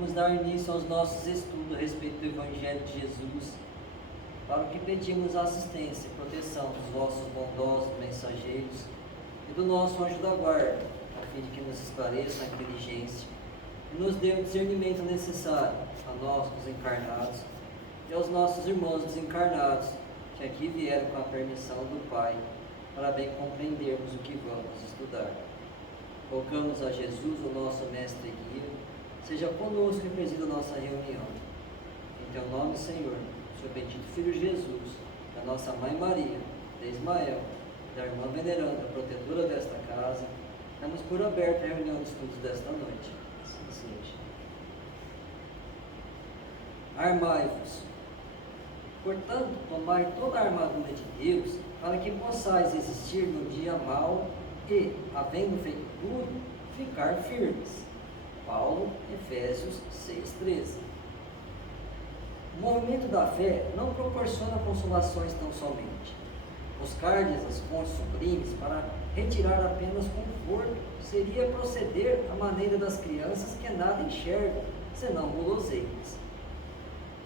Vamos dar início aos nossos estudos a respeito do Evangelho de Jesus, para o que pedimos a assistência e proteção dos vossos bondosos mensageiros e do nosso anjo da guarda, a fim de que nos esclareça a inteligência e nos dê o discernimento necessário a nós, os encarnados, e aos nossos irmãos desencarnados, que aqui vieram com a permissão do Pai, para bem compreendermos o que vamos estudar. Rogamos a Jesus, o nosso mestre e guia, seja conosco e presida a nossa reunião. Em teu nome, Senhor, seu bendito Filho Jesus, da nossa Mãe Maria, de Ismael, da irmã veneranda, protetora desta casa, damos por aberta a reunião de estudos desta noite. Assim seja. Armai-vos. Portanto, tomai toda a armadura de Deus, para que possais resistir no dia mau e, havendo feito tudo, ficar firmes. Paulo, Efésios 6,13. O movimento da fé não proporciona consolações tão somente. Buscar-lhes as fontes sublimes para retirar apenas conforto seria proceder à maneira das crianças que nada enxergam, senão guloseimas.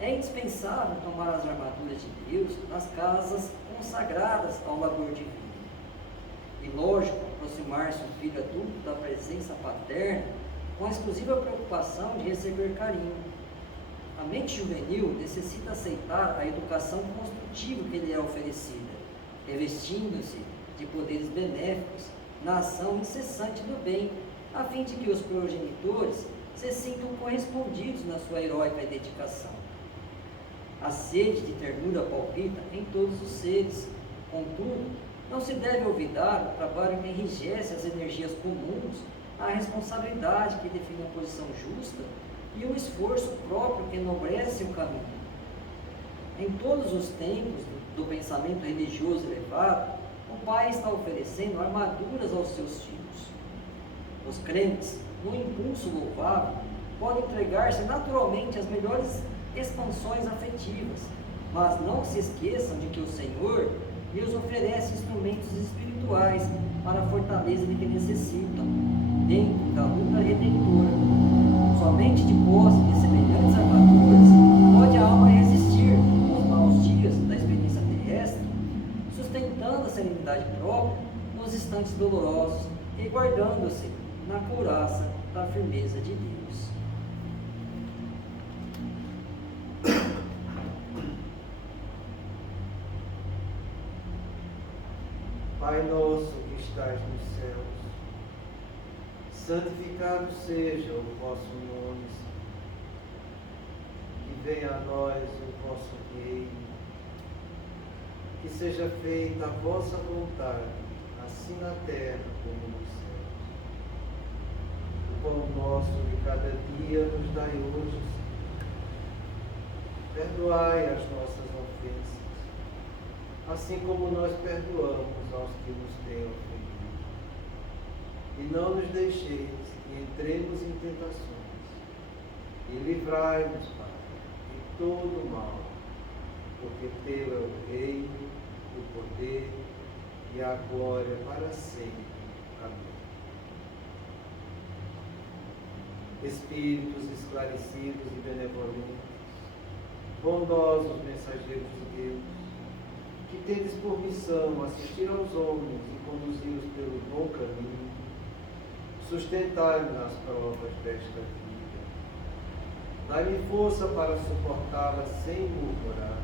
É indispensável tomar as armaduras de Deus nas casas consagradas ao labor divino. E lógico, aproximar-se um filho adulto da presença paterna com a exclusiva preocupação de receber carinho. A mente juvenil necessita aceitar a educação construtiva que lhe é oferecida, revestindo-se de poderes benéficos na ação incessante do bem, a fim de que os progenitores se sintam correspondidos na sua heróica dedicação. A sede de ternura palpita em todos os seres, contudo, não se deve olvidar o trabalho que enrijece as energias comuns, a responsabilidade que define a posição justa e o esforço próprio que enobrece o caminho. Em todos os tempos do pensamento religioso elevado, o Pai está oferecendo armaduras aos seus filhos. Os crentes, no impulso louvável, podem entregar-se naturalmente às melhores expansões afetivas, mas não se esqueçam de que o Senhor lhes oferece instrumentos espirituais para a fortaleza de que necessitam, dentro da luta redentora. Somente de posse de semelhantes armaduras pode a alma resistir aos maus dias da experiência terrestre, sustentando a serenidade própria nos instantes dolorosos e guardando-se na couraça da firmeza de Deus. Pai nosso que estais nos céus, santificado seja o vosso nome, que venha a nós o vosso reino, que seja feita a vossa vontade, assim na terra como nos céus. O pão nosso de cada dia nos dai hoje, perdoai as nossas ofensas, assim como nós perdoamos aos que nos têm ofendido. E não nos deixeis que entremos em tentações, e livrai-nos, Pai, de todo o mal, porque teu é o reino, o poder e a glória para sempre. Amém. Espíritos esclarecidos e benevolentes, bondosos mensageiros de Deus, que tendes por missão assistir aos homens e conduzi-los pelo bom caminho, sustentai-me nas provas desta vida. Dai-me força para suportá-las sem murmurar.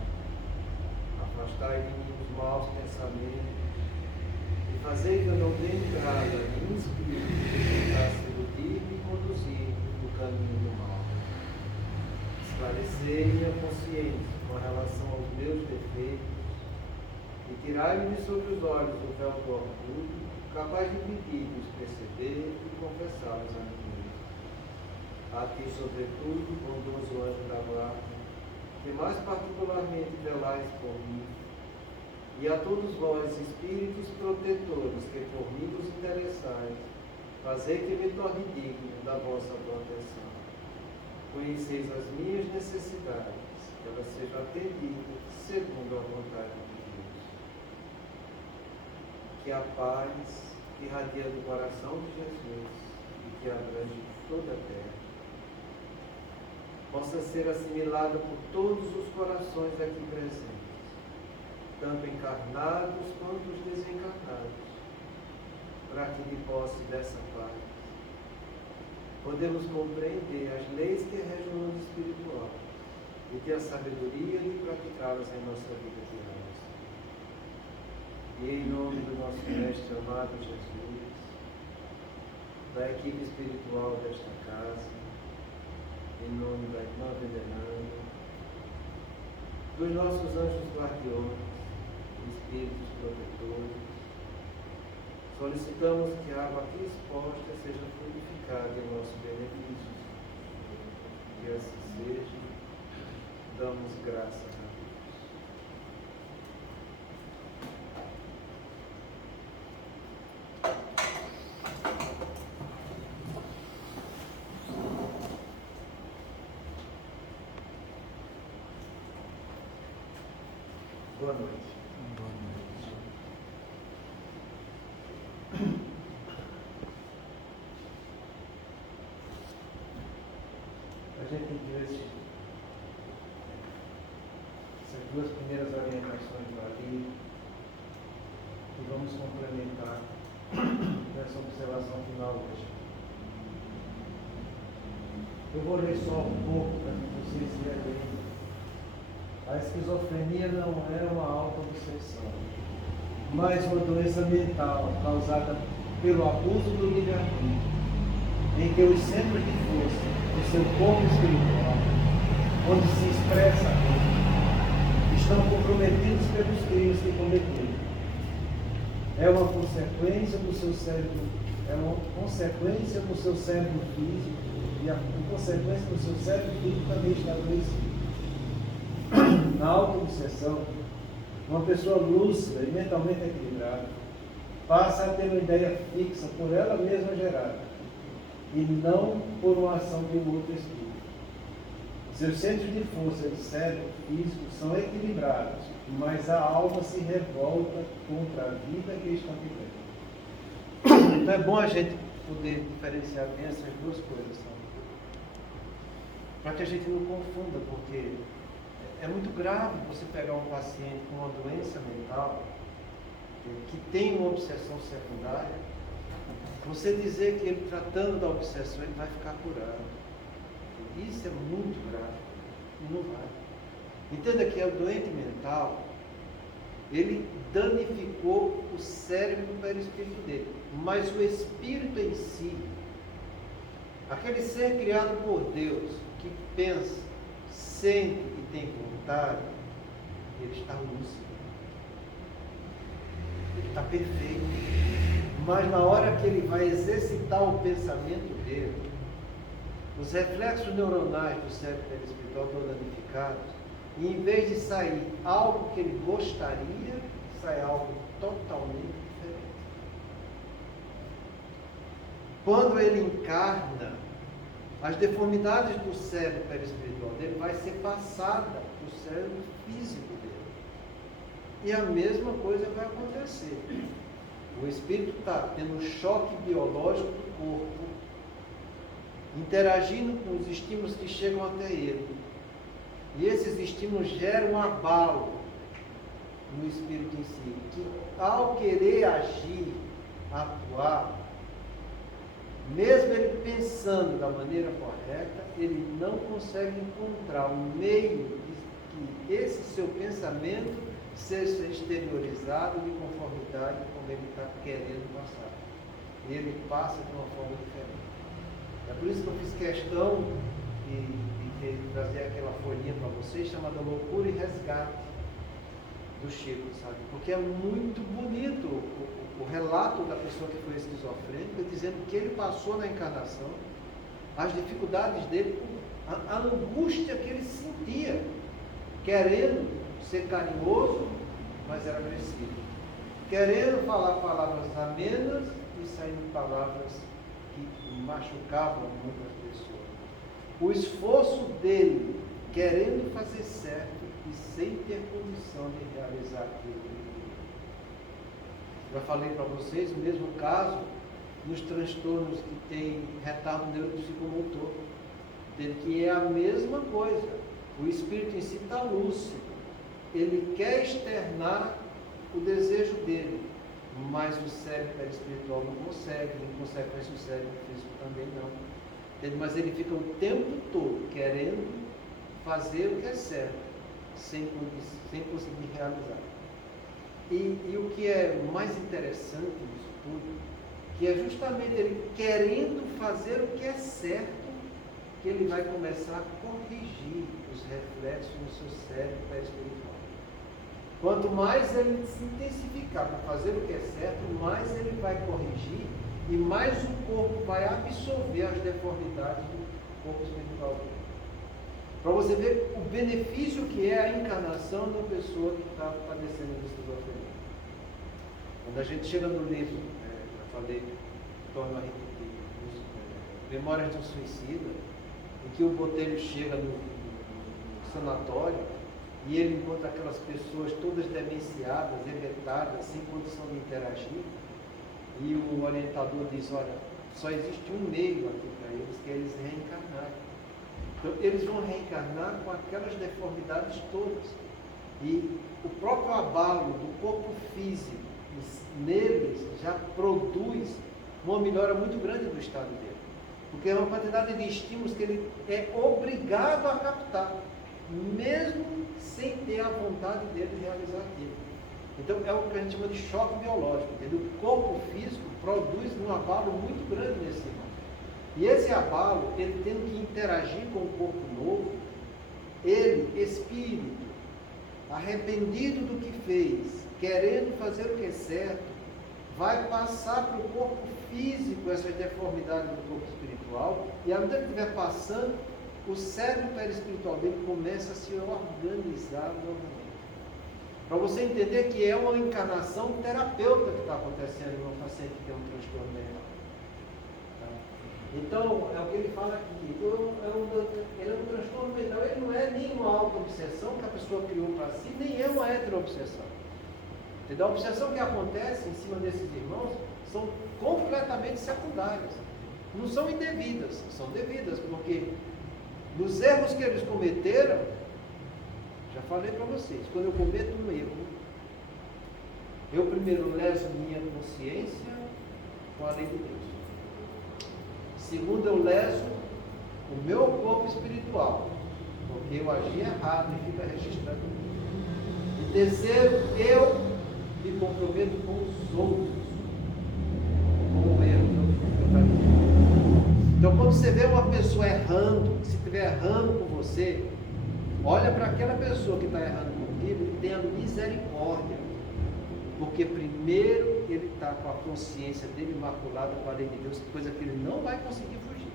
Afastai de mim os maus pensamentos e fazei que eu não dê entrada a nenhum espírito que tentar sedutir-me e conduzir no caminho do mal. Esclarecei minha consciência com relação aos meus defeitos e tirai-me de sobre os olhos o véu do orgulho, capaz de impedir-nos perceber e confessá-los a mim. A ti, sobretudo, bondoso anjo da guarda, que mais particularmente velais por mim, e a todos vós, espíritos protetores, que por mim vos interessais, fazei que me torne digno da vossa proteção. Conheceis as minhas necessidades, que elas sejam atendidas segundo a vontade de Deus. Que a paz que irradia do coração de Jesus e que abrange toda a terra, possa ser assimilada por todos os corações aqui presentes, tanto encarnados quanto os desencarnados, para que de posse dessa paz podemos compreender as leis que regem o mundo espiritual e ter a sabedoria de praticá-las em nossa vida diária. E em nome do nosso Mestre amado Jesus, da equipe espiritual desta casa, em nome da irmã Veneranda, dos nossos anjos guardiões, espíritos protetores, solicitamos que a água aqui exposta seja purificada em nosso benefício. Que assim seja, damos graças a Deus. Boa noite. Boa noite. A gente viu essas duas primeiras orientações do Ali e vamos complementar nessa observação final hoje. Eu vou ler só um pouco para que vocês vejam. A esquizofrenia não é uma auto-obsessão, mas uma doença mental causada pelo abuso do livre-arbítrio, em que os centros de força do seu corpo espiritual, onde se expressa a mente, estão comprometidos pelos crimes que cometeram. É uma consequência do seu cérebro, físico, e a consequência do seu cérebro físico também está adoecido. Na auto-obsessão, uma pessoa lúcida e mentalmente equilibrada passa a ter uma ideia fixa por ela mesma gerada e não por uma ação de um outro espírito. Seus centros de força de cérebro físico são equilibrados, mas a alma se revolta contra a vida que estão vivendo. Então é bom a gente poder diferenciar bem essas duas coisas, para que a gente não confunda, porque é muito grave você pegar um paciente com uma doença mental que tem uma obsessão secundária, você dizer que ele tratando da obsessão ele vai ficar curado. Isso é muito grave e não vai. Entenda que o doente mental, ele danificou o cérebro e o perispírito dele, mas o espírito em si, aquele ser criado por Deus, que pensa, sente e tem vontade, ele está lúcido, ele está perfeito. Mas na hora que ele vai exercitar o pensamento dele, os reflexos neuronais do cérebro perispiritual estão danificados, e em vez de sair algo que ele gostaria, sai algo totalmente diferente. Quando ele encarna, as deformidades do cérebro perispiritual dele vai ser passada para o cérebro físico dele. E a mesma coisa vai acontecer. O espírito está tendo um choque biológico do corpo, interagindo com os estímulos que chegam até ele. E esses estímulos geram um abalo no espírito em si, que ao querer agir, atuar, mesmo ele pensando da maneira correta, ele não consegue encontrar um meio de que esse seu pensamento seja exteriorizado de conformidade com ele está querendo passar. E ele passa de uma forma diferente. É por isso que eu fiz questão de trazer aquela folhinha para vocês, chamada Loucura e Resgate, do Chico, sabe? Porque é muito bonito o relato da pessoa que foi esquizofrênica, dizendo que ele passou na encarnação, as dificuldades dele, a angústia que ele sentia, querendo ser carinhoso, mas era agressivo, querendo falar palavras amenas e saindo palavras que machucavam muitas pessoas. O esforço dele, querendo fazer certo e sem ter condição de realizar aquilo que ele queria. Já falei para vocês o mesmo caso nos transtornos que tem retardo neuropsicomotor. Entende? Que é a mesma coisa. O espírito em si está lúcido. Ele quer externar o desejo dele, mas o cérebro perispiritual não consegue, em consequência o cérebro físico também não. Entende? Mas ele fica o tempo todo querendo fazer o que é certo, sem conseguir realizar. E o que é mais interessante nisso tudo, que é justamente ele querendo fazer o que é certo, que ele vai começar a corrigir os reflexos no seu cérebro perispiritual. Quanto mais ele se intensificar para fazer o que é certo, mais ele vai corrigir e mais o corpo vai absorver as deformidades do corpo espiritual dele. Para você ver o benefício que é a encarnação da pessoa que está padecendo de esquizofrenia. Quando a gente chega no livro, já falei, torno a repetir, Memórias de um Suicida, em que o Botelho chega no sanatório e ele encontra aquelas pessoas todas demenciadas, evetadas, sem condição de interagir, e o orientador diz, olha, só existe um meio aqui para eles, que é eles reencarnarem. Então, eles vão reencarnar com aquelas deformidades todas. E o próprio abalo do corpo físico neles já produz uma melhora muito grande do estado dele. Porque é uma quantidade de estímulos que ele é obrigado a captar, mesmo sem ter a vontade dele de realizar aquilo. Então, é o que a gente chama de choque biológico. Entendeu? O corpo físico produz um abalo muito grande nesse irmão. E esse abalo, ele tendo que interagir com o corpo novo, ele, espírito, arrependido do que fez, querendo fazer o que é certo, vai passar para o corpo físico essas deformidades do corpo espiritual, e à medida que estiver passando, o cérebro perispiritual dele começa a se organizar novamente. Para você entender que é uma encarnação terapeuta que está acontecendo em um paciente que tem um transtorno mental. Então, é o que ele fala aqui, ele é um transtorno mental, ele não é nem uma auto-obsessão que a pessoa criou para si, nem é uma hetero-obsessão. Entendeu? A obsessão que acontece em cima desses irmãos são completamente secundárias. Não são indevidas, são devidas, porque nos erros que eles cometeram, já falei para vocês, quando eu cometo um erro, eu primeiro leso minha consciência com a lei de Deus. Segundo, eu leso o meu corpo espiritual, porque eu agi errado e fica registrado. E terceiro, eu me comprometo com os outros, com o erro que eu pratiquei. Então, quando você vê uma pessoa errando, se estiver errando com você, olha para aquela pessoa que está errando contigo e tenha misericórdia. Porque primeiro ele está com a consciência dele imaculada com a lei de Deus, coisa que ele não vai conseguir fugir.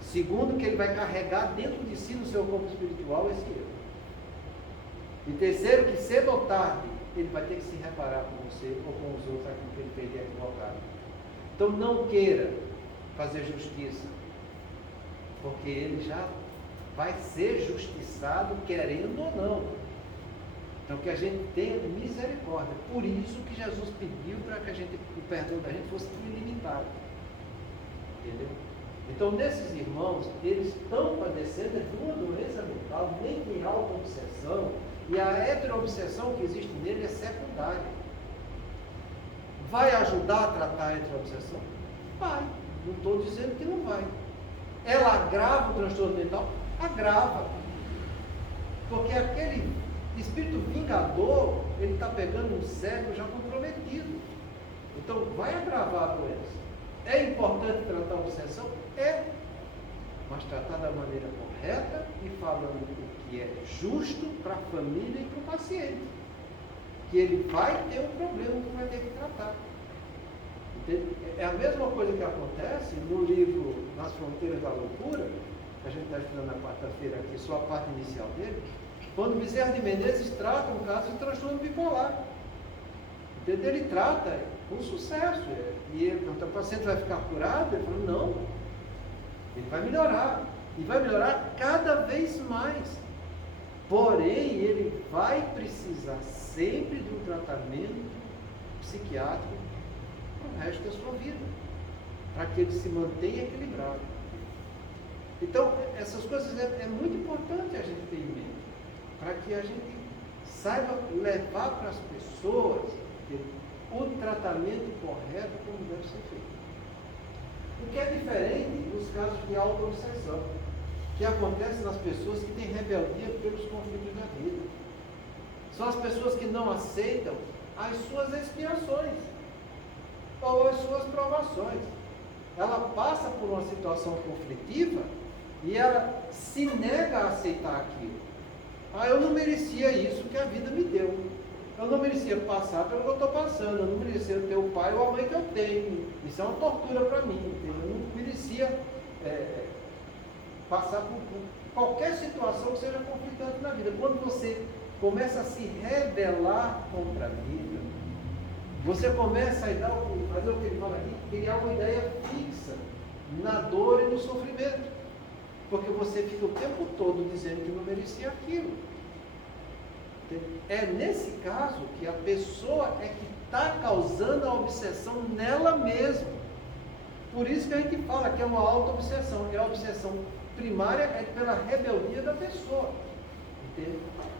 Segundo, que ele vai carregar dentro de si, no seu corpo espiritual, esse erro. E terceiro, que cedo ou tarde, ele vai ter que se reparar com você ou com os outros aquilo que ele fez de equivocado. Então não queira fazer justiça, porque ele já vai ser justiçado, querendo ou não. Então, que a gente tenha misericórdia. Por isso que Jesus pediu para que o perdão da gente fosse ilimitado. Entendeu? Então, nesses irmãos, eles estão padecendo de uma doença mental, nem tem auto-obsessão, e a heteroobsessão que existe nele é secundária. Vai ajudar a tratar a heteroobsessão? Vai. Não estou dizendo que não vai. Ela agrava o transtorno mental? Agrava. Porque aquele espírito vingador, ele está pegando um cérebro já comprometido. Então, vai agravar a doença. É importante tratar a obsessão? É. Mas tratar da maneira correta e falando o que é justo para a família e para o paciente. Que ele vai ter um problema que vai ter que tratar. Entende? É a mesma coisa que acontece no livro Nas Fronteiras da Loucura, que a gente está estudando na quarta-feira aqui, só a parte inicial dele, quando Bezerra de Menezes trata um caso de transtorno bipolar. Entendeu? Ele trata com sucesso. E ele pergunta, o paciente vai ficar curado? Ele falou, não. Ele vai melhorar. E vai melhorar cada vez mais. Porém, ele vai precisar sempre de um tratamento psiquiátrico para o resto da sua vida. Para que ele se mantenha equilibrado. Então, essas coisas é muito importante a gente ter em mente, para que a gente saiba levar para as pessoas o tratamento correto como deve ser feito. O que é diferente nos casos de auto-obsessão, que acontece nas pessoas que têm rebeldia pelos conflitos da vida. São as pessoas que não aceitam as suas expiações ou as suas provações. Ela passa por uma situação conflitiva e ela se nega a aceitar aquilo. Eu não merecia isso que a vida me deu. Eu não merecia passar pelo que eu estou passando. Eu não merecia ter o pai ou a mãe que eu tenho. Isso é uma tortura para mim. Eu não merecia passar por qualquer situação que seja conflitante na vida. Quando você começa a se rebelar contra a vida, você começa a fazer o que ele fala aqui, criar uma ideia fixa na dor e no sofrimento. Porque você fica o tempo todo dizendo que não merecia aquilo. É nesse caso que a pessoa é que está causando a obsessão nela mesma. Por isso que a gente fala que é uma auto-obsessão. E a obsessão primária é pela rebeldia da pessoa. Entende?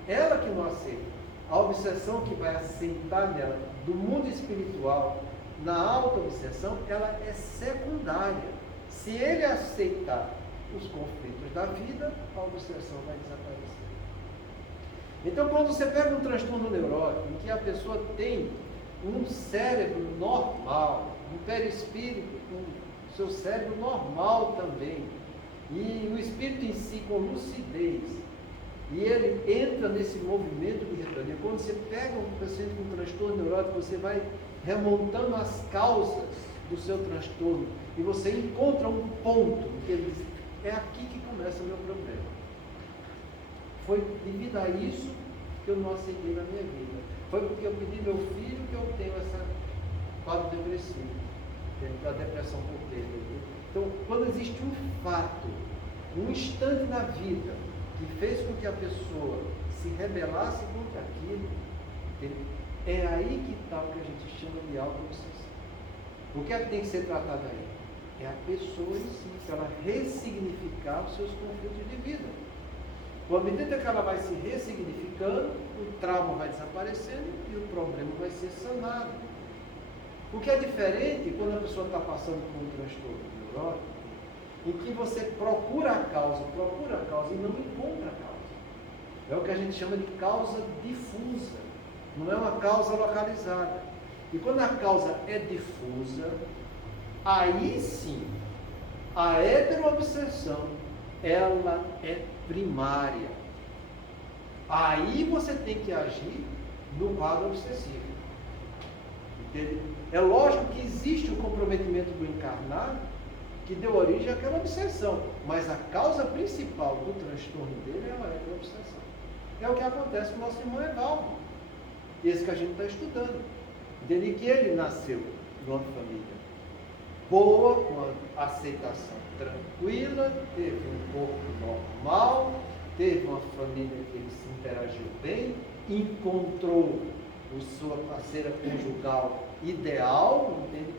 Ela que não aceita. A obsessão que vai assentar nela do mundo espiritual, na auto-obsessão, ela é secundária. Se ele aceitar os conflitos da vida, a obsessão vai desaparecer. Então, quando você pega um transtorno neurótico, em que a pessoa tem um cérebro normal, um perispírito com seu cérebro normal também, e o espírito em si com lucidez, e ele entra nesse movimento de rebeldia. Quando você pega um paciente com transtorno neurótico, você vai remontando as causas do seu transtorno, e você encontra um ponto que ele diz: é aqui que começa o meu problema. Foi devido a isso que eu não aceitei na minha vida. Foi porque eu pedi meu filho que eu tenho essa quadro depressivo, a depressão por perda. Então, quando existe um fato, um instante na vida que fez com que a pessoa se rebelasse contra aquilo, é aí que está o que a gente chama de auto-obsessão. O que é que tem que ser tratado aí? É a pessoa em si, para ela ressignificar os seus conflitos de vida. À medida que ela vai se ressignificando, o trauma vai desaparecendo e o problema vai ser sanado. O que é diferente quando a pessoa está passando por um transtorno neurótico, em que você procura a causa e não encontra a causa. É o que a gente chama de causa difusa, não é uma causa localizada. E quando a causa é difusa, aí sim, a heteroobsessão, ela é primária. Aí você tem que agir no quadro obsessivo. Entende? É lógico que existe o comprometimento do encarnado que deu origem àquela obsessão, mas a causa principal do transtorno dele é a heteroobsessão. É o que acontece com o nosso irmão Evaldo, esse que a gente está estudando. Entende? Que ele nasceu numa família boa, com a aceitação tranquila, teve um corpo normal, teve uma família que ele se interagiu bem, encontrou sua parceira conjugal ideal, entende?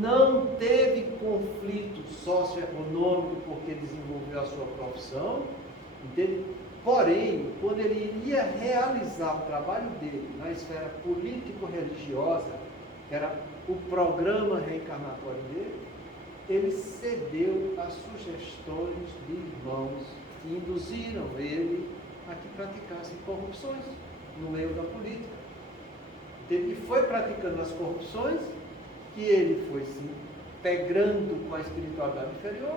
Não teve conflito socioeconômico porque desenvolveu a sua profissão, entende? Porém, quando ele iria realizar o trabalho dele na esfera político-religiosa, que era o programa reencarnatório dele, ele cedeu às sugestões de irmãos que induziram ele a que praticasse corrupções no meio da política. E foi praticando as corrupções que ele foi se integrando com a espiritualidade inferior,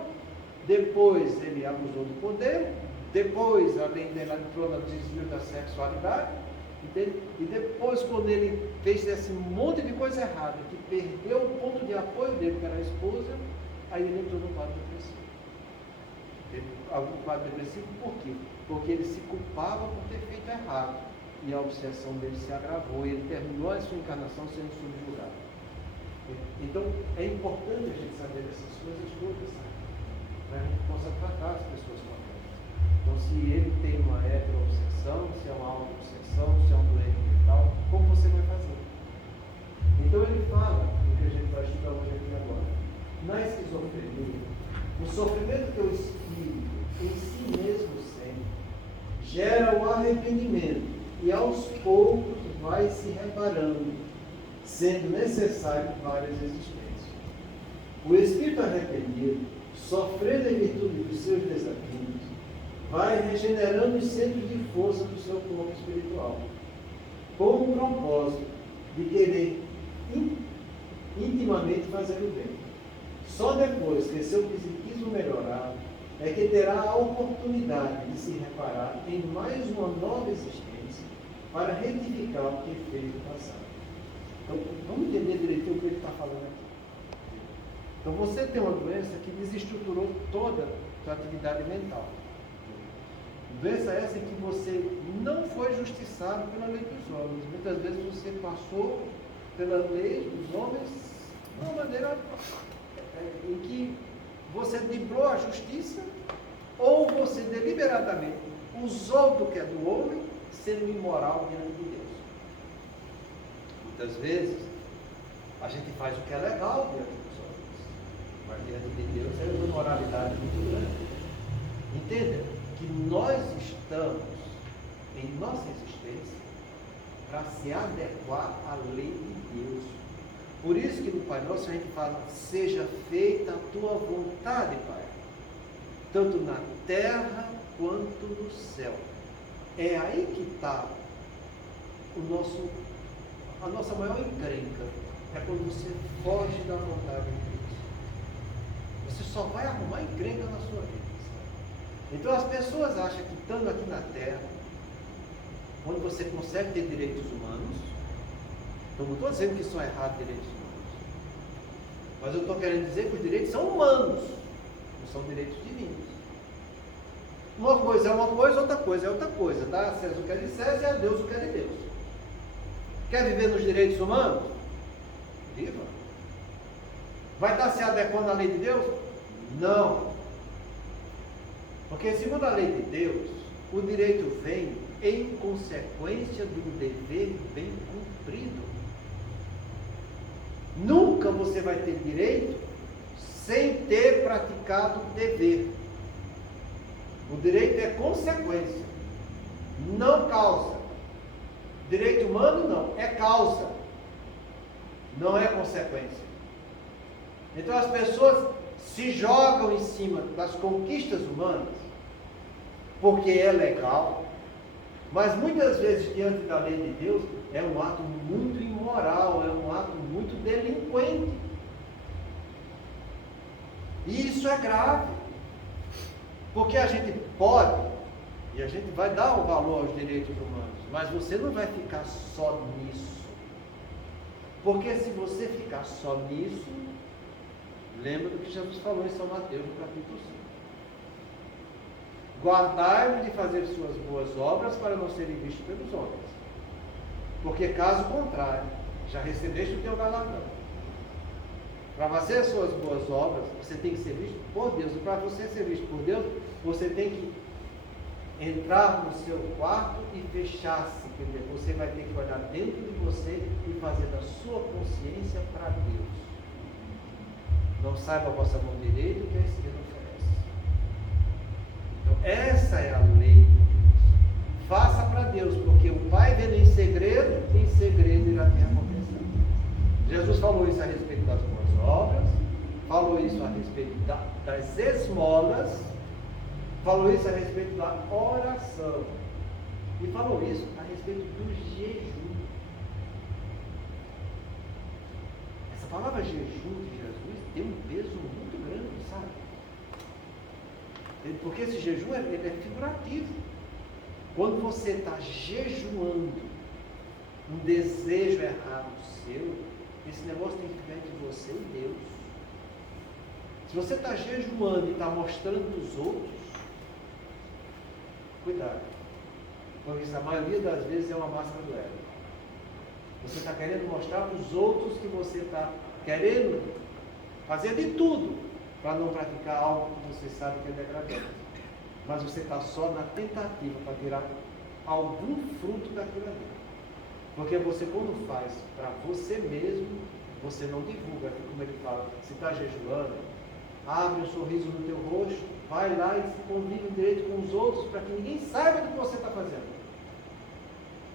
depois ele abusou do poder, depois, além dele, entrou no desvio da sexualidade, entende? E depois, quando ele fez esse monte de coisa errada, que perdeu o ponto de apoio dele, que era a esposa, aí ele entrou no quadro depressivo. O quadro depressivo por quê? Porque ele se culpava por ter feito errado. E a obsessão dele se agravou, e ele terminou a sua encarnação sendo subjugado. Então, é importante a gente saber dessas coisas todas, sabe? Para a gente possa tratar as pessoas corretas. Então, se ele tem uma heteroobsessão, se é uma auto-obsessão, se é um doente mental, como você vai fazer? Então, ele fala, o que a gente vai estudar hoje aqui agora, na esquizofrenia, O sofrimento que o Espírito em si mesmo sente gera o arrependimento e aos poucos vai se reparando, sendo necessário várias existências. O Espírito arrependido, sofrendo em virtude dos seus desafios, vai regenerando os centros de força do seu corpo espiritual, com o propósito de querer intimamente fazer o bem. Só depois que seu psiquismo melhorar é que terá a oportunidade de se reparar em mais uma nova existência para retificar o que fez no passado. Então, vamos entender direitinho o que ele está falando aqui. Então, você tem uma doença que desestruturou toda a sua atividade mental. Doença essa em que você não foi justiçado pela lei dos homens. Muitas vezes você passou pela lei dos homens de uma maneira em que você driblou a justiça, ou você deliberadamente usou do que é do homem, sendo imoral diante de Deus. Muitas vezes a gente faz o que é legal diante dos homens, mas diante de Deus é uma moralidade muito grande. Entenda que nós estamos em nossa existência para se adequar à lei de Deus. Por isso que no Pai Nosso a gente fala: seja feita a tua vontade, Pai, tanto na terra quanto no céu. É aí que está a nossa maior encrenca, é quando você foge da vontade de Deus. Você só vai arrumar encrenca na sua vida. Então as pessoas acham que estando aqui na terra, onde você consegue ter direitos humanos, então não estou dizendo que isso é errado, direitos humanos, mas eu estou querendo dizer que os direitos são humanos, não são direitos divinos. Uma coisa é uma coisa, outra coisa é outra coisa. Dá a César o que é de César e a Deus o que é de Deus. Quer viver nos direitos humanos? Viva. Vai estar se adequando à lei de Deus? Não. Porque segundo a lei de Deus, o direito vem em consequência do dever bem cumprido. Nunca você vai ter direito sem ter praticado o dever. O direito é consequência, não causa. Direito humano não, é causa, não é consequência. Então as pessoas se jogam em cima das conquistas humanas porque é legal, mas muitas vezes diante da lei de Deus é um ato muito imoral, é um ato muito delinquente. E isso é grave, porque a gente pode, e a gente vai dar o valor aos direitos humanos, mas você não vai ficar só nisso. Porque se você ficar só nisso, lembra do que Jesus falou em São Mateus, no capítulo 5. Guardai-vos de fazer suas boas obras para não serem vistos pelos homens. Porque caso contrário, já recebeste o teu galardão. Para fazer as suas boas obras, você tem que ser visto por Deus. E para você ser visto por Deus, você tem que entrar no seu quarto e fechar-se. Você vai ter que olhar dentro de você e fazer da sua consciência para Deus. Não saiba a vossa mão direita o que a esquerda oferece. Então, essa é a lei de Deus. Faça para Deus, porque o Pai vendo em segredo irá ter recompensa. Jesus falou isso a respeito das boas obras, falou isso a respeito das esmolas, falou isso a respeito da oração e falou isso a respeito do jejum. Essa palavra jejum de Jesus tem um peso muito grande, sabe? Porque esse jejum ele é figurativo. Quando você está jejuando um desejo errado seu, esse negócio tem que ficar entre você e Deus. Se você está jejuando e está mostrando para os outros, cuidado, porque isso, a maioria das vezes é uma máscara do ego. Você está querendo mostrar para os outros que você está querendo fazer de tudo para não praticar algo que você sabe que é degradante. Mas você está só na tentativa para tirar algum fruto daquilo ali. Porque você, quando faz para você mesmo, você não divulga. Como ele fala, se está jejuando, abre um sorriso no teu rosto, vai lá e convive direito com os outros, para que ninguém saiba do que você está fazendo.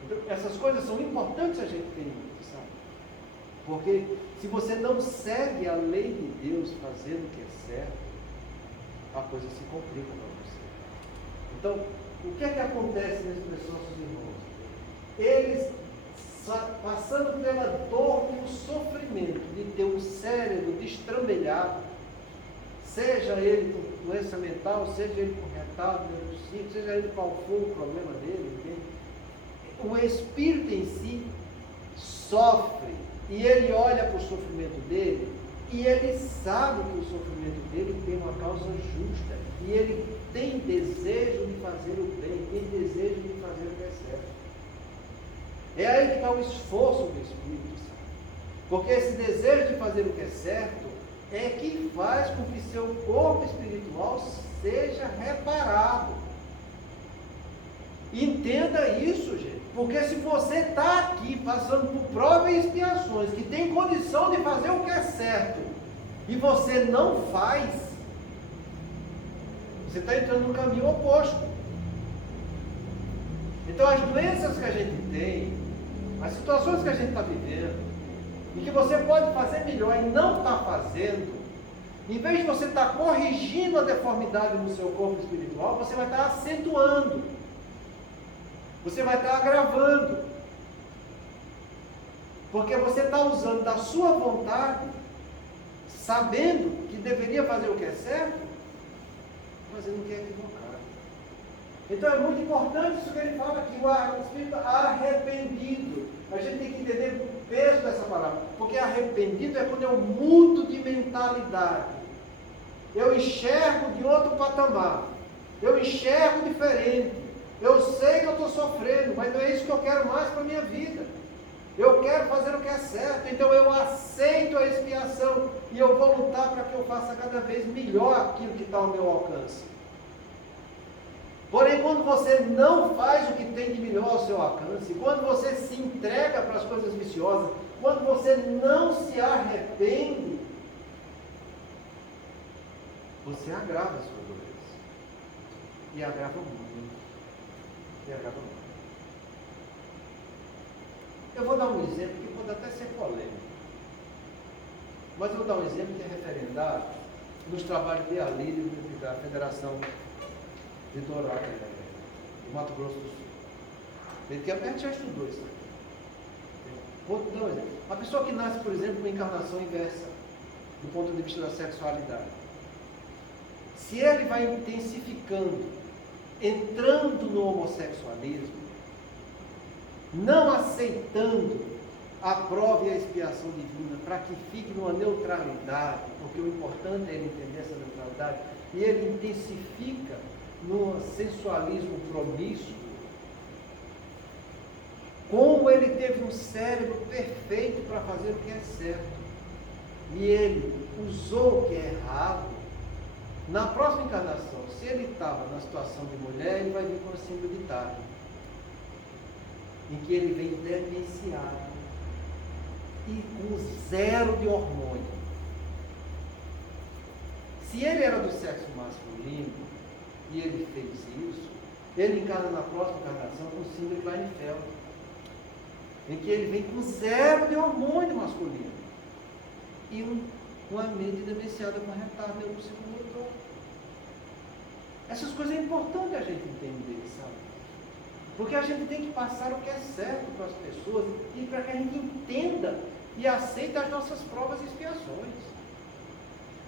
Então, essas coisas são importantes a gente ter em mente, sabe? Porque se você não segue a lei de Deus fazendo o que é certo, a coisa se complica para você. Então, o que é que acontece nesses nossos irmãos? Eles, passando pela dor e o sofrimento de ter um cérebro destrambelhado, seja ele com doença mental, seja ele com retardo neurocítico, seja ele qual for o problema dele, entende? O espírito em si sofre e ele olha para o sofrimento dele e ele sabe que o sofrimento dele tem uma causa justa e ele tem desejo de fazer o bem, tem desejo de fazer o que é certo. É aí que está o esforço do espírito, sabe? Porque esse desejo de fazer o que é certo é que faz com que seu corpo espiritual seja reparado. Entenda isso, gente. Porque se você está aqui passando por provas e expiações, que tem condição de fazer o que é certo, e você não faz, você está entrando no caminho oposto. Então as doenças que a gente tem, as situações que a gente está vivendo, e que você pode fazer melhor e não está fazendo, em vez de você estar corrigindo a deformidade no seu corpo espiritual, você vai estar acentuando, você vai estar agravando, porque você está usando da sua vontade, sabendo que deveria fazer o que é certo, mas ele não quer equivocar. Então é muito importante isso que ele fala aqui, o espírito arrependido. A gente tem que entender o peso dessa palavra, porque arrependido é quando eu mudo de mentalidade, eu enxergo de outro patamar, eu enxergo diferente, eu sei que eu estou sofrendo, mas não é isso que eu quero mais para a minha vida. Eu quero fazer o que é certo, então eu aceito a expiação e eu vou lutar para que eu faça cada vez melhor aquilo que está ao meu alcance. Porém, quando você não faz o que tem de melhor ao seu alcance, quando você se entrega para as coisas viciosas, quando você não se arrepende, você agrava a sua doença. E agrava muito. E agrava muito. Eu vou dar um exemplo que pode até ser polêmico. Mas eu vou dar um exemplo que é referendado nos trabalhos de alívio da Federação de Dourado, do Mato Grosso do Sul. Porque a gente já estudou isso aqui. Vou dar um exemplo. A pessoa que nasce, por exemplo, com encarnação inversa, do ponto de vista da sexualidade, se ele vai intensificando, entrando no homossexualismo, não aceitando a prova e a expiação divina, para que fique numa neutralidade, porque o importante é ele entender essa neutralidade, e ele intensifica no sensualismo promíscuo, como ele teve um cérebro perfeito para fazer o que é certo, e ele usou o que é errado, na próxima encarnação, se ele estava na situação de mulher, ele vai vir com a síndrome de Tarde, em que ele vem demenciado e com zero de hormônio. Se ele era do sexo masculino e ele fez isso, ele encarna na próxima encarnação com síndrome de Klinefelter, em que ele vem com zero de hormônio masculino e uma mente demenciada com retardo neuropsicomotor. Essas coisas é importante a gente entender, sabe? Porque a gente tem que passar o que é certo para as pessoas e para que a gente entenda e aceite as nossas provas e expiações.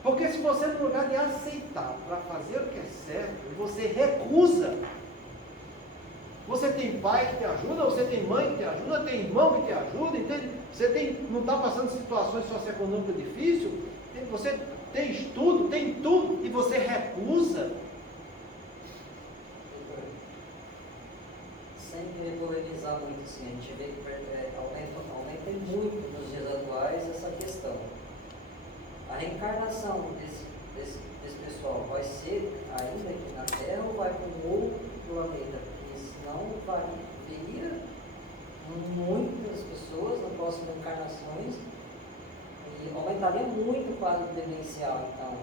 Porque se você, no lugar de aceitar para fazer o que é certo, você recusa. Você tem pai que te ajuda, você tem mãe que te ajuda, tem irmão que te ajuda, entende? Você não está passando situações socioeconômicas difíceis, você tem estudo, tem tudo, e você recusa. Sem querer polemizar muito, assim, a gente vê que aumenta muito nos dias atuais essa questão. A reencarnação desse pessoal vai ser ainda aqui na Terra ou vai para um outro planeta? Porque senão veria muitas pessoas nas próximas encarnações E aumentaria muito o quadro demencial, então,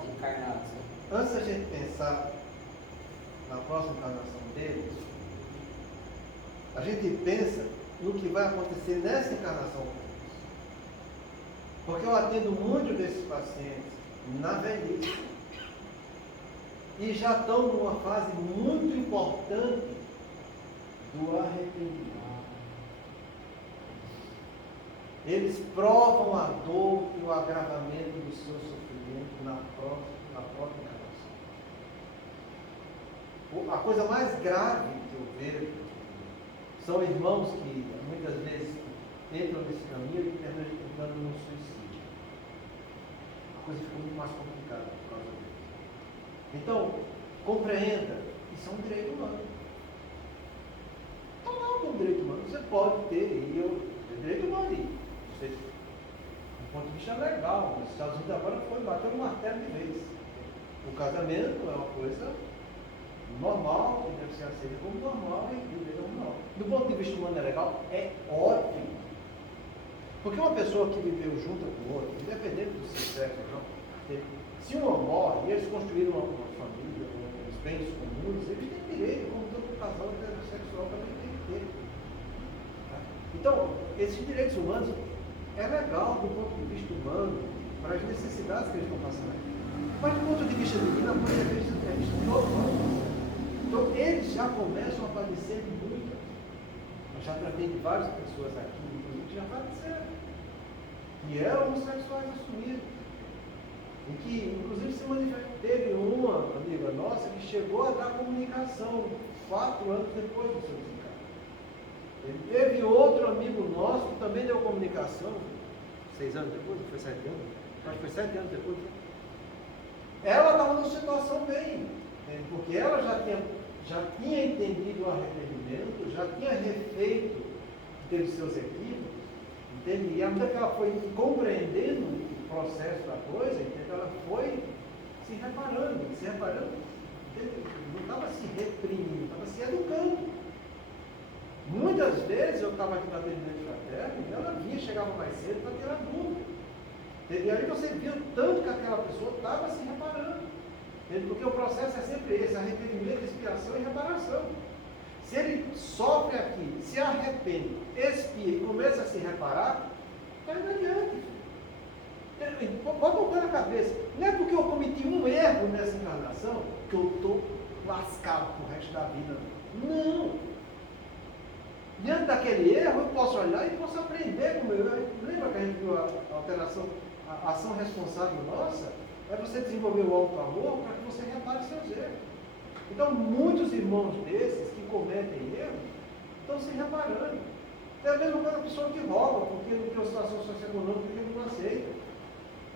de encarnados. Antes da gente pensar na próxima encarnação deles, a gente pensa no que vai acontecer nessa encarnação com eles. Porque eu atendo muito desses pacientes na velhice e já estão numa fase muito importante do arrependimento. Eles provam a dor e o agravamento do seu sofrimento na própria encarnação. A coisa mais grave que eu vejo são irmãos que muitas vezes entram nesse caminho e terminam entrando no suicídio. A coisa fica muito mais complicada por causa disso. Então, compreenda, isso é um direito humano. Então não é um direito humano. Você pode ter, é direito humano. Do ponto de vista legal, nos Estados Unidos agora foi bater um martelo de vez. O casamento é uma coisa normal, que deve ser aceita como normal e normal. Do ponto de vista humano é legal? É ótimo. Porque uma pessoa que viveu junto com outra, independente do seu sexo ou não, se uma morre e eles construíram uma família, os bens comuns, eles têm direito, como todo casal heterossexual também tem que ter. Então, esses direitos humanos é legal do ponto de vista humano, para as necessidades que eles estão passando aqui. Mas do ponto de vista divino, a coisa é vista normal. Então, eles já começam a padecer muito. Eu já tratei de várias pessoas aqui, inclusive, que já padeceram. E eram homossexuais assumidos. E que, inclusive, se manifestou. Teve uma amiga nossa que chegou a dar comunicação 4 anos depois do seu desencarne. Teve outro amigo nosso que também deu comunicação, 6 anos depois, foi 7 anos? Acho que foi 7 anos depois. Ela estava numa situação bem, porque ela já tinha entendido o arrependimento, já tinha refeito, teve seus equívocos, entende? E à medida que ela foi compreendendo o processo da coisa, entende? Ela foi se reparando, entende? Não estava se reprimindo, estava se educando. Muitas vezes eu estava aqui no atendimento fraterno e ela vinha, chegava mais cedo para tirar dúvida. E aí você viu tanto que aquela pessoa estava se reparando. Porque o processo é sempre esse, arrependimento, expiação e reparação. Se ele sofre aqui, se arrepende, expia e começa a se reparar, vai adiante. Pode botar na cabeça, não é porque eu cometi um erro nessa encarnação que eu estou lascado pro resto da vida. Não. Diante daquele erro, eu posso olhar e posso aprender com o meu erro. Lembra que a gente viu a alteração, a ação responsável nossa? É você desenvolver o auto-amor para que você repare seus erros. Então, muitos irmãos desses que cometem erros estão se reparando. É a mesma coisa a pessoa que rouba, porque não tem uma situação socioeconômica que ele não aceita.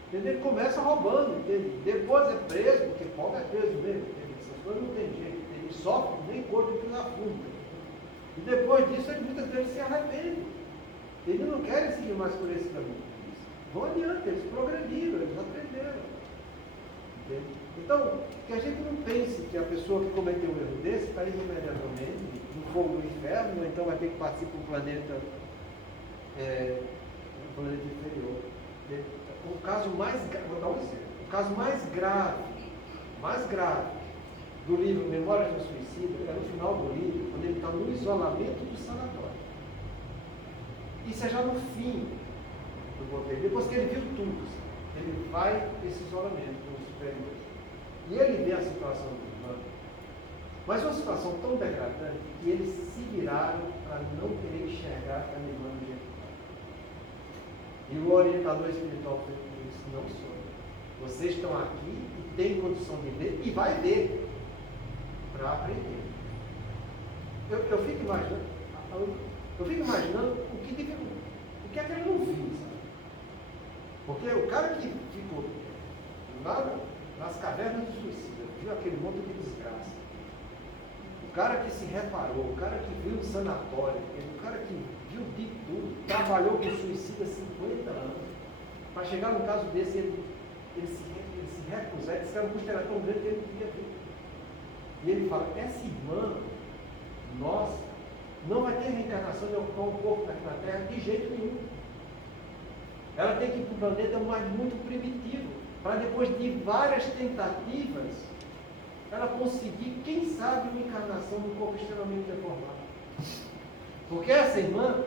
Entendeu? Ele começa roubando, entende? Depois é preso, porque pobre é preso mesmo. Entende? Essas coisas não tem jeito. Ele sofre nem corpo que na funda. E depois disso, ele muitas vezes se arrepende. Eles não querem seguir mais por esse caminho. Vão adiante, eles progrediram, eles aprenderam. Entende? Então, que a gente não pense que a pessoa que cometeu um erro desse está irremediavelmente no fogo do inferno, ou então vai ter que partir para um planeta inferior. O caso mais, vou dar um exemplo, o caso mais grave do livro Memórias do Suicida é no final do livro, quando ele está no isolamento do sanatório. Isso é já no fim do governo, depois que ele viu tudo, ele vai para esse isolamento com o superior. E ele vê a situação do irmão, mas uma situação tão degradante que eles se viraram para não querer enxergar aquela irmã do jeito que está. E o orientador espiritual disse, não sou. Vocês estão aqui e têm condição de ver e vai ver para aprender. Eu fico imaginando o que é que ele não viu, sabe? Porque o cara que ficou lá nas cavernas do suicídio, viu aquele monte de desgraça. O cara que se reparou, o cara que viu o sanatório, o cara que viu de tudo, trabalhou com suicida há 50 anos. Para chegar num caso desse, ele se recusar, ele disse que era um custo tão grande que ele não queria ver. E ele fala, essa irmã, nossa, não vai ter reencarnação de ocupar um corpo aqui na Terra de jeito nenhum. Ela tem que ir para um planeta mais muito primitivo, para depois de várias tentativas, ela conseguir, quem sabe, uma encarnação no corpo extremamente deformado. Porque essa irmã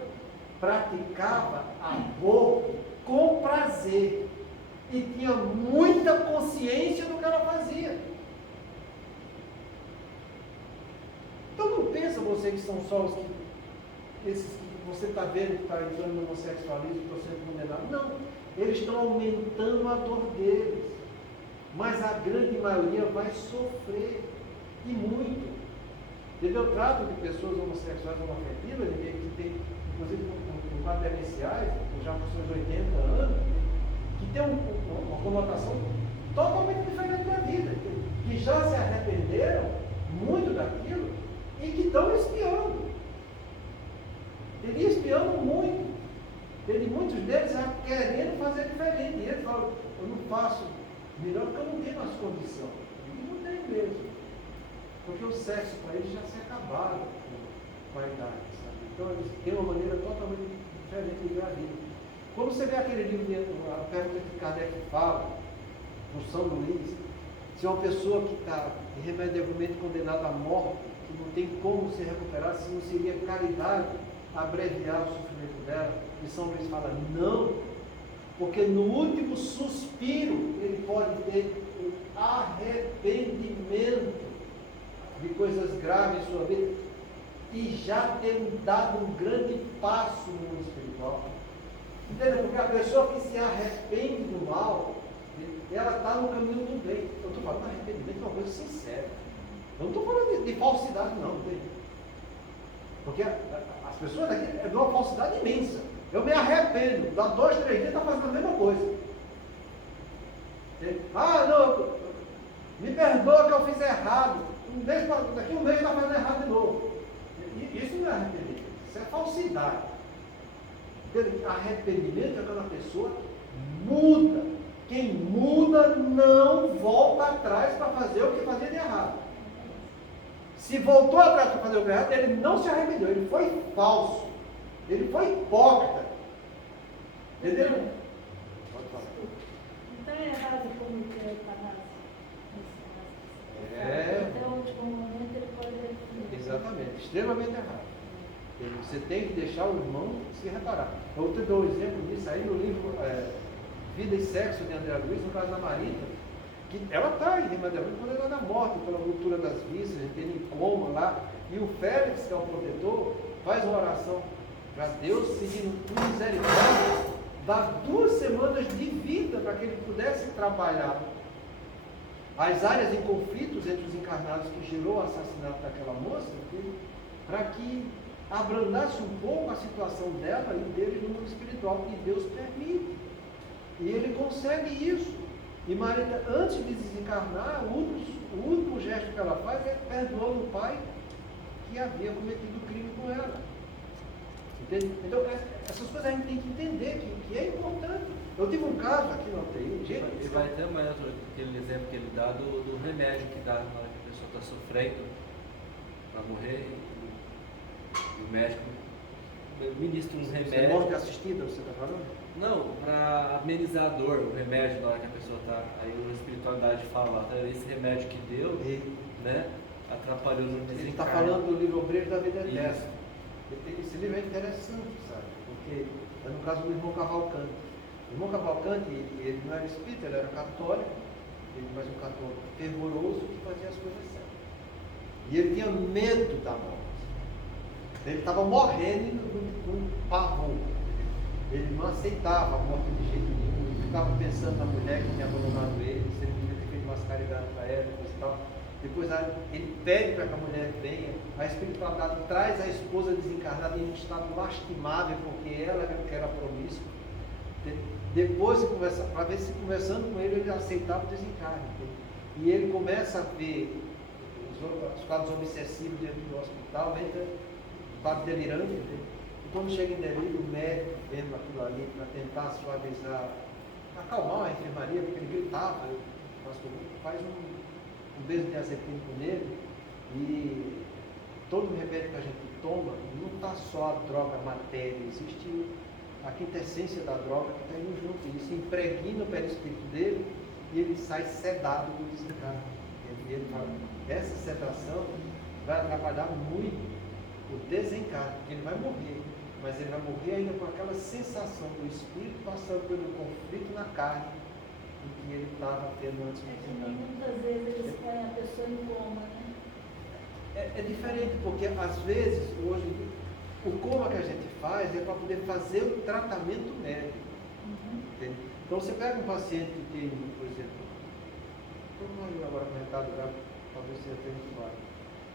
praticava aborto com prazer e tinha muita consciência do que ela fazia. Então não pensa você que são só esses que você está vendo que está entrando no homossexualismo, estão sendo condenados. Não, eles estão aumentando a dor deles. Mas a grande maioria vai sofrer, e muito. Entendeu? Eu trato de pessoas homossexuais homoafetivas, que tem, inclusive com quadros demenciais, já com seus 80 anos, que tem uma conotação totalmente diferente da vida, que já se arrependeram muito daquilo e que estão espiando. Ele espiando muito. Muitos deles já querendo fazer diferente. E eles falam, eu não faço melhor porque eu não tenho as condições. E não tem mesmo. Porque o sexo para eles já se acabaram com a idade, sabe? Então eles têm uma maneira totalmente diferente de ver a vida. Quando você vê aquele livro, a pergunta que Kardec fala, no São Luís, se uma pessoa que está irremediavelmente condenada à morte, que não tem como se recuperar, se não seria caridade abreviar o sofrimento dela, e São Luís fala, não, porque no último suspiro ele pode ter um arrependimento de coisas graves em sua vida e já ter dado um grande passo no mundo espiritual. Entendeu? Porque a pessoa que se arrepende do mal, ela está no caminho do bem. Eu estou falando de arrependimento, é uma coisa sincera. Eu não estou falando de falsidade, não. Porque as pessoas daqui é de uma falsidade imensa. Eu me arrependo, dá 2, 3 dias, está fazendo a mesma coisa. Ah, não, me perdoa que eu fiz errado. Daqui um mês está fazendo errado de novo. Isso não é arrependimento, isso é falsidade. Arrependimento é quando a pessoa muda. Quem muda não volta atrás para fazer o que fazia de errado. Se voltou atrás para fazer o que errado, ele não se arrependeu, ele foi falso, ele foi hipócrita. Entendeu? Pode falar. Então é errado como que é eutanásia. Até o último momento ele pode definir. Exatamente, extremamente errado. Você tem que deixar o irmão se reparar. Eu te dou um exemplo disso aí no livro Vida e Sexo de André Luiz, no caso da Marita, que ela está irremediavelmente condenada à morte pela ruptura das vísceras, tendo em coma lá, e o Félix, que é o protetor, faz uma oração para Deus, pedindo por misericórdia, dá 2 semanas de vida para que ele pudesse trabalhar as áreas em conflitos entre os encarnados que gerou o assassinato daquela moça, para que abrandasse um pouco a situação dela e deles no mundo espiritual, e Deus permite. E ele consegue isso. E Marita, antes de desencarnar, o único gesto que ela faz é perdoando o pai que havia cometido o crime com ela. Entende? Então, essas coisas a gente tem que entender que é importante. Eu tive um caso aqui na UTI, E vai ter mais aquele exemplo que ele dá do remédio que dá na hora que a pessoa está sofrendo para morrer, e o médico ministra uns remédios. Morte assistida, você está falando? Não, para amenizar a dor, o remédio na hora que a pessoa está. Aí a espiritualidade fala, tá, esse remédio que deu, né, atrapalhou no desencarne. Ele está falando do livro Obreiro da Vida Eterna. Esse livro é interessante, sabe? Porque é no caso do irmão Cavalcante. O irmão Cavalcante, ele não era espírita, ele era católico, mas um católico fervoroso que fazia as coisas certas. E ele tinha medo da morte. Ele estava morrendo num pavor. Ele não aceitava a morte de jeito nenhum. Ele ficava pensando na mulher que tinha abandonado ele, se ele podia ter feito umas caridades para ela e tal. Depois ele pede para que a mulher venha. A espiritualidade traz a esposa desencarnada em um estado lastimável, porque ela era promíscua. Depois, para ver se conversando com ele aceitava o desencarne. E ele começa a ver os quadros obsessivos dentro do hospital, entra o quadro delirante. E quando chega em delírio, o médico vendo aquilo ali para tentar suavizar, acalmar a enfermaria, porque ele gritava, faz um beijo de azeitona com ele, e todo remédio que a gente toma não está só a droga, a matéria, existe a quintessência da droga que está indo junto. Isso impregna o perispírito dele e ele sai sedado do desencarne. E ele fala, essa sedação vai atrapalhar muito o desencarne, porque ele vai morrer, mas ele vai morrer ainda com aquela sensação do espírito passando pelo conflito na carne que ele estava tendo antes do desencarne. Muitas vezes eles põem a pessoa em coma, né? É diferente, porque às vezes, hoje, o coma que a gente faz é para poder fazer o tratamento médico. Entende? Então você pega um paciente que tem, por exemplo, vamos agora comentado grave, talvez seja até muito claro,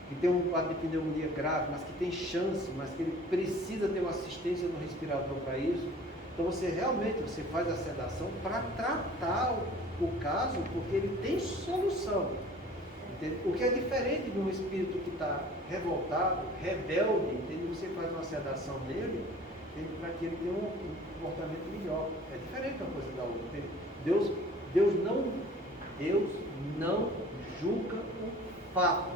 que tem um quadro de pneumonia grave, mas que tem chance, mas que ele precisa ter uma assistência no respirador para isso. Então você realmente faz a sedação para tratar o caso, porque ele tem solução. Entende? O que é diferente de um espírito que está revoltado, rebelde, entende? Você faz uma sedação nele para que ele tenha um comportamento melhor. É diferente uma coisa da outra. Entende? Deus não julga o fato.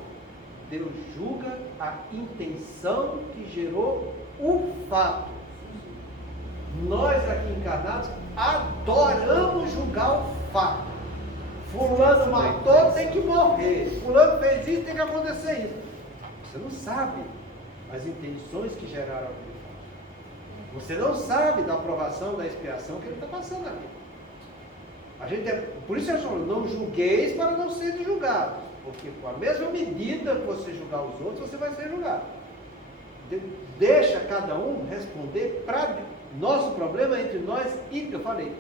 Deus julga a intenção que gerou o fato. Nós aqui encarnados adoramos julgar o fato. Fulano matou, tem que morrer. Fulano fez isso, tem que acontecer isso. Você não sabe as intenções que geraram aquele fato. Você não sabe da aprovação, da expiação que ele está passando aqui. Por isso eu falo, não julgueis para não serem julgados. Porque com a mesma medida que você julgar os outros, você vai ser julgado. Deixa cada um responder para nosso problema entre nós e, eu falei,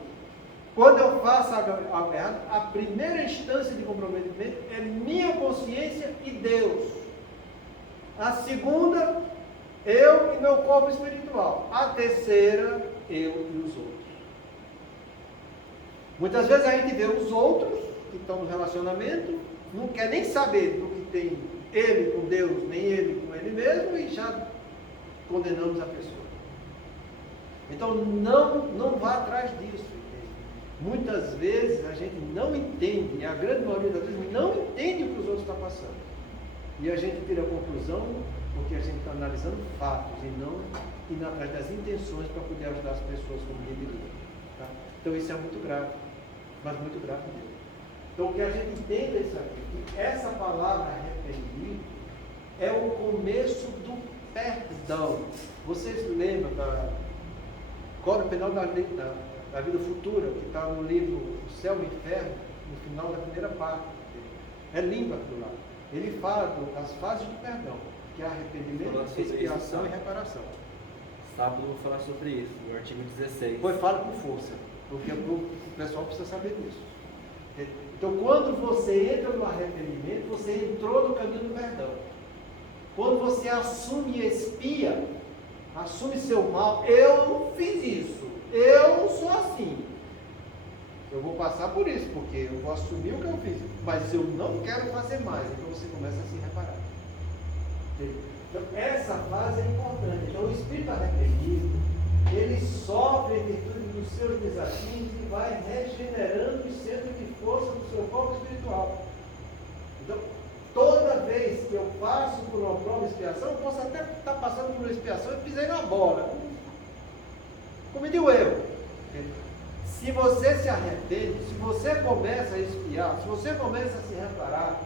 quando eu faço algo errado, a primeira instância de comprometimento é minha consciência e Deus. A segunda, eu e meu corpo espiritual. A terceira, eu e os outros. Muitas vezes a gente vê os outros que estão no relacionamento, não quer nem saber do que tem ele com Deus, nem ele com ele mesmo, e já condenamos a pessoa. Então não vá atrás disso. Muitas vezes a gente não entende, e a grande maioria das vezes não entende o que os outros estão passando. E a gente tira a conclusão porque a gente está analisando fatos e não indo atrás das intenções para poder ajudar as pessoas como deveria. Tá? Então isso é muito grave, mas muito grave mesmo. Então o que a gente entende é isso aqui, que essa palavra arrependido é o começo do perdão. Vocês lembram da Código Penal da vida futura, que está no livro O Céu e o Inferno, no final da primeira parte. É lindo aquilo lá. Ele fala das fases do perdão, que é arrependimento, expiação e reparação. Sábado eu vou falar sobre isso, no artigo 16. Pois fala com força, porque o pessoal precisa saber disso. Então, quando você entra no arrependimento, você entrou no caminho do perdão. Quando você assume e expia, assume seu mal, eu fiz isso, eu sou assim. Eu vou passar por isso, porque eu vou assumir o que eu fiz, mas eu não quero fazer mais. Então você começa a se reparar. Então essa fase é importante. Então o espírito arrependido, ele sofre em virtude dos seus desafios e vai regenerando os centros de força do seu corpo espiritual. Então, toda vez que eu passo por uma prova de expiação, eu posso até estar passando por uma expiação e pisei na bola. Cometi o erro. Se você se arrepende, se você começa a expiar, se você começa a se reparar,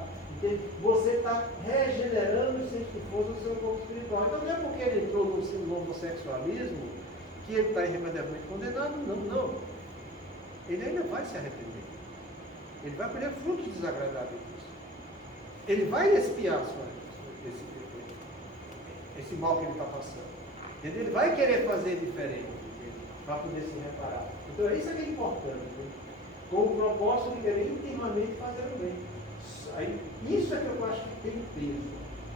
você está regenerando os centros de força do seu corpo espiritual. Então não é porque ele entrou no homossexualismo que ele está irremediavelmente condenado. Não. Ele ainda vai se arrepender. Ele vai colher frutos desagradáveis disso. Ele vai expiar esse mal que ele está passando. Ele vai querer fazer diferente para poder se reparar. Então isso é que é importante, com o propósito de querer intimamente fazer o bem. Isso é que eu acho que tem peso.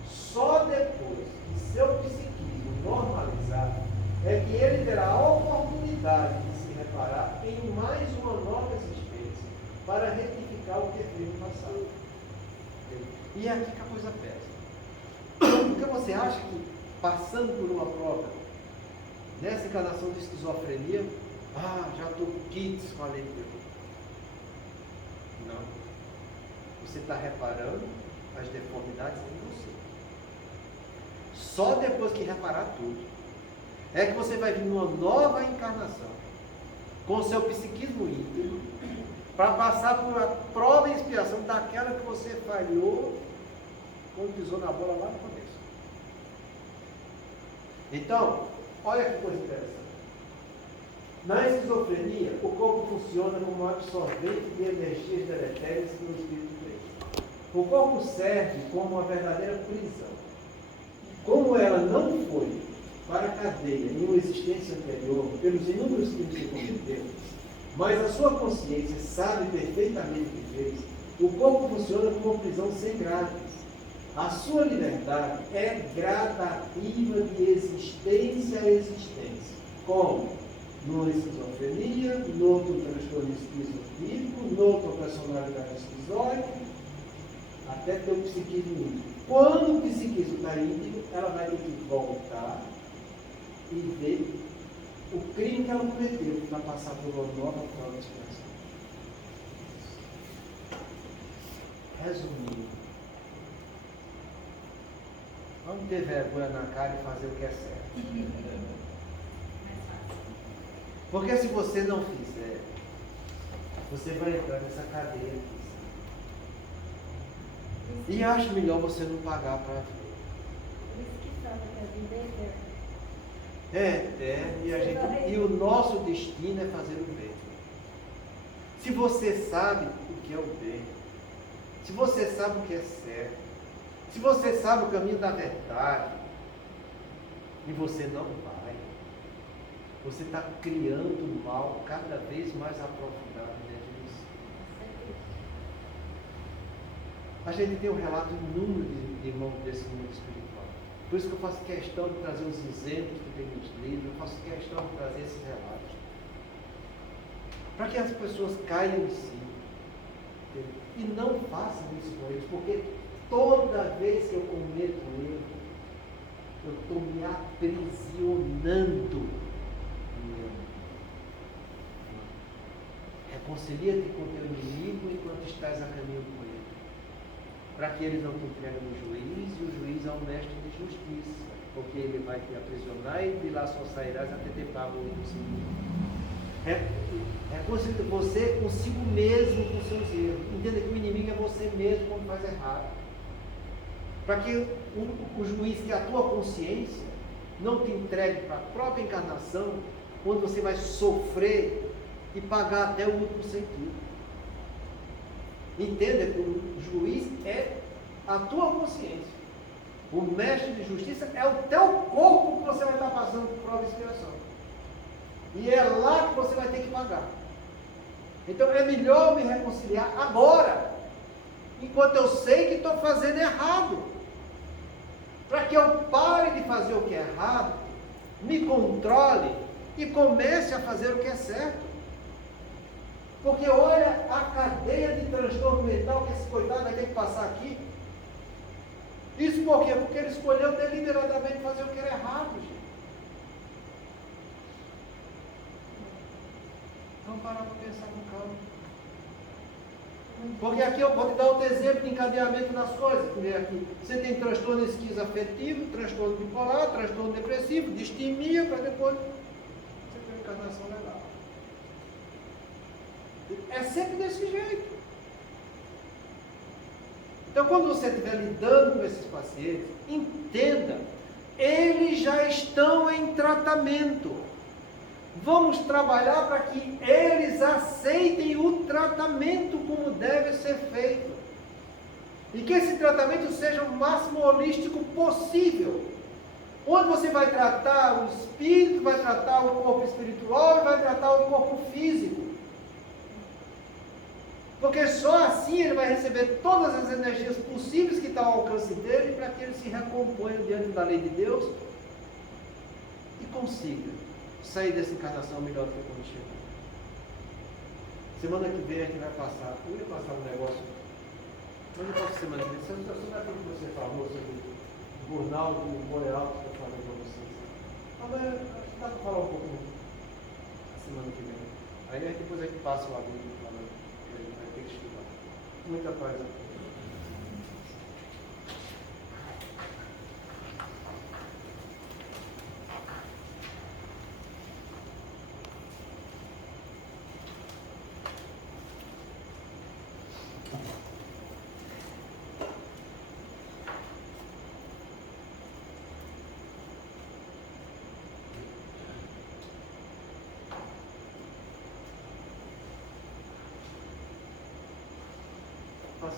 Só depois que seu psiquismo normalizar é que ele terá a oportunidade de se reparar em mais uma nova existência para retificar o que fez no passado. E é aqui que a coisa pesa. Porque você acha que passando por uma prova, nessa encarnação de esquizofrenia, já estou quites com a lei de Deus. Não. Você está reparando as deformidades em você. Só depois que reparar tudo. é que você vai vir numa nova encarnação, com o seu psiquismo íntegro, para passar por uma prova e expiação daquela que você falhou quando pisou na bola lá no começo. Então, olha que coisa interessante. Na esquizofrenia, o corpo funciona como um absorvente de energias deletérias que o espírito deixa. O corpo serve como uma verdadeira prisão. Como ela não foi para a cadeia em uma existência anterior, pelos inúmeros crimes que cometeu, mas a sua consciência sabe perfeitamente o que fez, o corpo funciona como uma prisão sem grades. A sua liberdade é gradativa de existência a existência. Como? Numa esquizofrenia, noutro transtorno esquizotípico, noutra personalidade esquizóide, até ter o psiquismo índigo. Quando o psiquismo está índigo, ela vai ter que voltar e ver o crime que ela cometeu para passar por uma nova prova de expiação. Resumindo, vamos ter vergonha na cara e fazer o que é certo. Porque se você não fizer, você vai entrar nessa cadeia aqui. E acho melhor você não pagar para ver. Por isso que fala que a vida é eterna. É eterno e o nosso destino é fazer o bem. Se você sabe o que é o bem, se você sabe o que é certo, se você sabe o caminho da verdade, e você não vai, você está criando o mal cada vez mais aprofundado dentro de você. A gente tem um relato inúmero de irmãos desse mundo espiritual. Por isso que eu faço questão de trazer os exemplos que tem nos livros, eu faço questão de trazer esses relatos. Para que as pessoas caiam em si. Entendeu? E não façam isso com eles, porque toda vez que eu cometo erro, eu estou me aprisionando. Reconcilia-te com teu inimigo enquanto estás a caminho com ele, para que ele não te entregue no juiz, e o juiz é um mestre de justiça, porque ele vai te aprisionar e de lá só sairás até ter pago o Reconcilia você consigo mesmo, com seus erros. Entenda que o inimigo é você mesmo quando faz errado, para que o juiz, que é a tua consciência, não te entregue para a própria encarnação, onde você vai sofrer e pagar até o último centavo. Entenda que o juiz é a tua consciência. O mestre de justiça é o teu corpo que você vai estar passando por prova e expiação. E é lá que você vai ter que pagar. Então é melhor me reconciliar agora, enquanto eu sei que estou fazendo errado, para que eu pare de fazer o que é errado, me controle e comece a fazer o que é certo. Porque olha a cadeia de transtorno mental que esse coitado vai ter que passar aqui. Isso por quê? Porque ele escolheu deliberadamente fazer o que era errado, gente. Vamos parar para pensar com calma. Porque aqui eu vou te dar outro exemplo de encadeamento das coisas. Aqui, você tem transtorno esquizoafetivo, transtorno bipolar, transtorno depressivo, distimia, para depois você ter uma encarnação legal. É sempre desse jeito. Então, quando você estiver lidando com esses pacientes, entenda, eles já estão em tratamento. Vamos trabalhar para que eles aceitem o tratamento como deve ser feito. E que esse tratamento seja o máximo holístico possível. Onde você vai tratar o espírito, vai tratar o corpo espiritual e vai tratar o corpo físico. Porque só assim ele vai receber todas as energias possíveis que estão ao alcance dele, para que ele se recomponha diante da lei de Deus e consiga sair dessa encarnação melhor do que quando chegou. Semana que vem a gente vai passar. Eu ia passar um negócio. Mas eu passo semana que vem. Você não é aquilo que você falou sobre o burnout e o boreal que eu falei para vocês. Mas dá para falar um pouco semana que vem. Aí depois a gente passa o aviso falando que a gente vai ter que estudar. Muita paz a todos.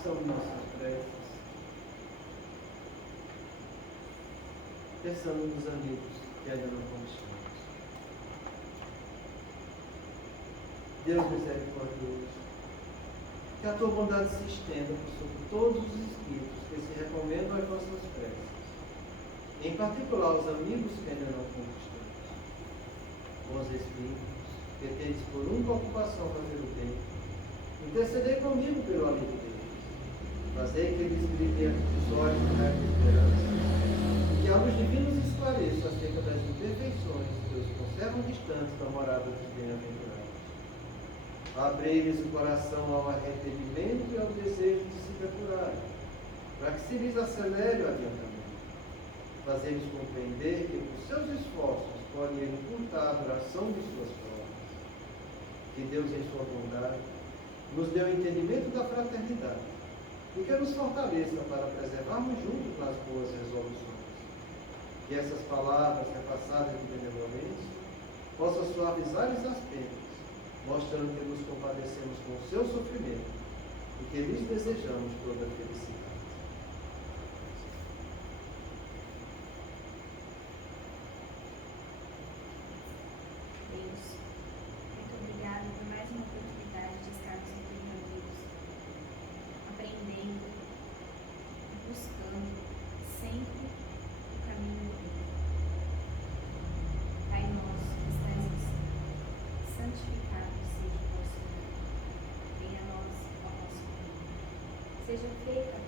são nossas preces. Pensando nos amigos que ainda não conquistamos. Deus misericordioso, que a tua bondade se estenda sobre todos os espíritos que se recomendam às vossas preces, em particular os amigos que ainda não conquistamos. Bons espíritos, que tendes por única ocupação fazer o bem, intercedei comigo pelo alívio deles. Fazei que eles brilhem os olhos do raio de esperança, e que a luz divina os esclareça acerca das imperfeições que os conservam distantes da morada dos bem-aventurados. Abri-lhes o coração ao arrependimento e ao desejo de se depurarem, para que se lhes acelere o adiantamento. Fazei-lhes compreender que por seus esforços podem encurtar a duração de suas provas. Que Deus, em sua bondade, nos dê o entendimento da fraternidade e que nos fortaleça para preservarmos juntos nas boas resoluções. Que essas palavras repassadas de benevolência possam suavizar-lhes as penas, mostrando que nos compadecemos com o seu sofrimento e que lhes desejamos toda a felicidade. Deus, muito obrigada por mais uma oportunidade de estarmos aqui reunidos, aprendendo, buscando sempre o caminho do bem. Pai nosso que estás no céu, santificado seja o vosso nome. Venha a nós o nosso reino. Seja feita a